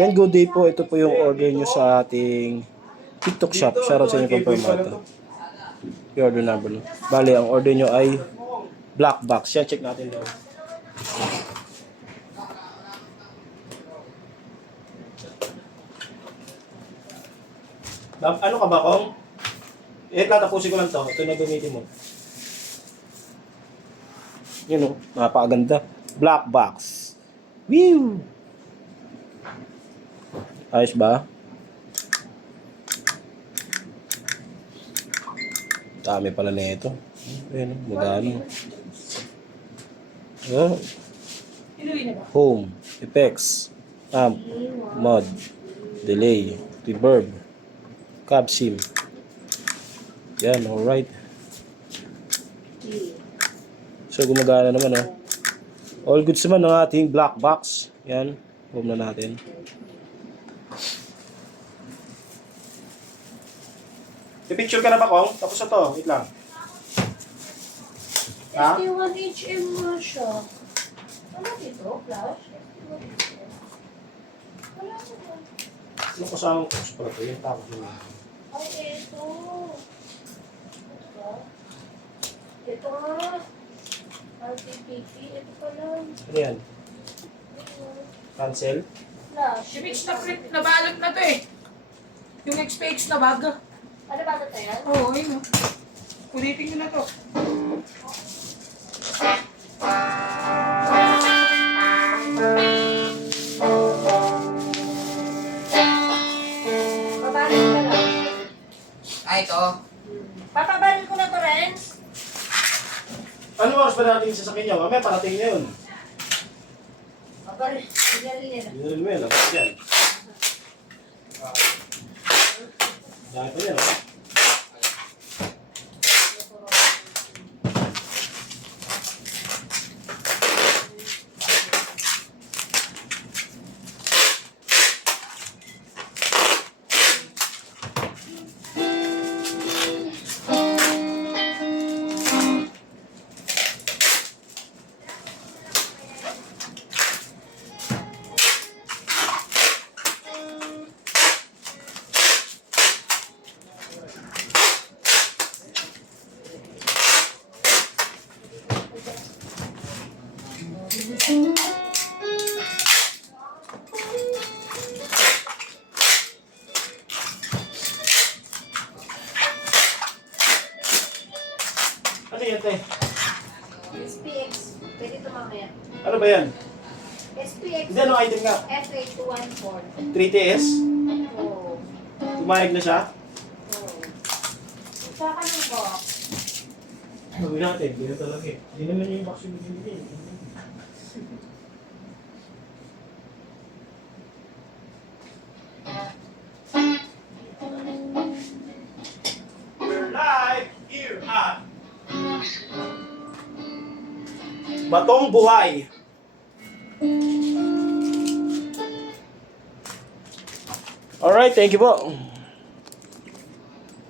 Yan, good day po. Ito po yung order nyo sa ating TikTok shop. Shoutout sa inyo Confirmata. Yung order number. Bali, ang order nyo ay black box. Yan, check natin daw. Ano ka ba, Kong? Tatapusin ko lang to. Ito na gamitin mo. Yun o, napakaganda. Black box. Woo! Ayos ba? Dami pala na ito. Ayan o, magano. Oh. Home, effects, amp, mod, delay, reverb, cab sim. Yan, alright. So, gumagana naman, oh. All goods naman ng ating black box. Yan, home na natin. I-picture ka na ba, Kong? Tapos na to, wait lang. Ha? ST1HM nga siya. Ano dito? Flash? Wala ko ba? Ano kasama ko sa pala ito? Yung tapos nyo. Ay, ito. Ito nga. RTPP. Ito pala. Ano yan? Cancel? Flash. Si Mitch na print, nabalot na to eh. Yung XPX na bag. Ano ba ito yan? Oo, yun o. Kulitin nyo na to. Pabaril ka lang. Ito. Papabaril ko na to, Renz. Ano oras ba natin sa sakin niya? Mamaya parating na yun. Pabaril. Pinalin. Binalil mo yan, ah. Yan. Dahil pa yan, ah. Ano yan, te? SPX. Pwede ito mamaya. Ano ba yan? SPX. Hindi, anong item nga? FA214. 3TS? Oo. Pumayag na siya? Oo. Saka ng box. Gawin natin, hindi na talaga eh. Hindi naman yung box yung binibigay. We're live here at Batong Buhay. Alright, thank you po.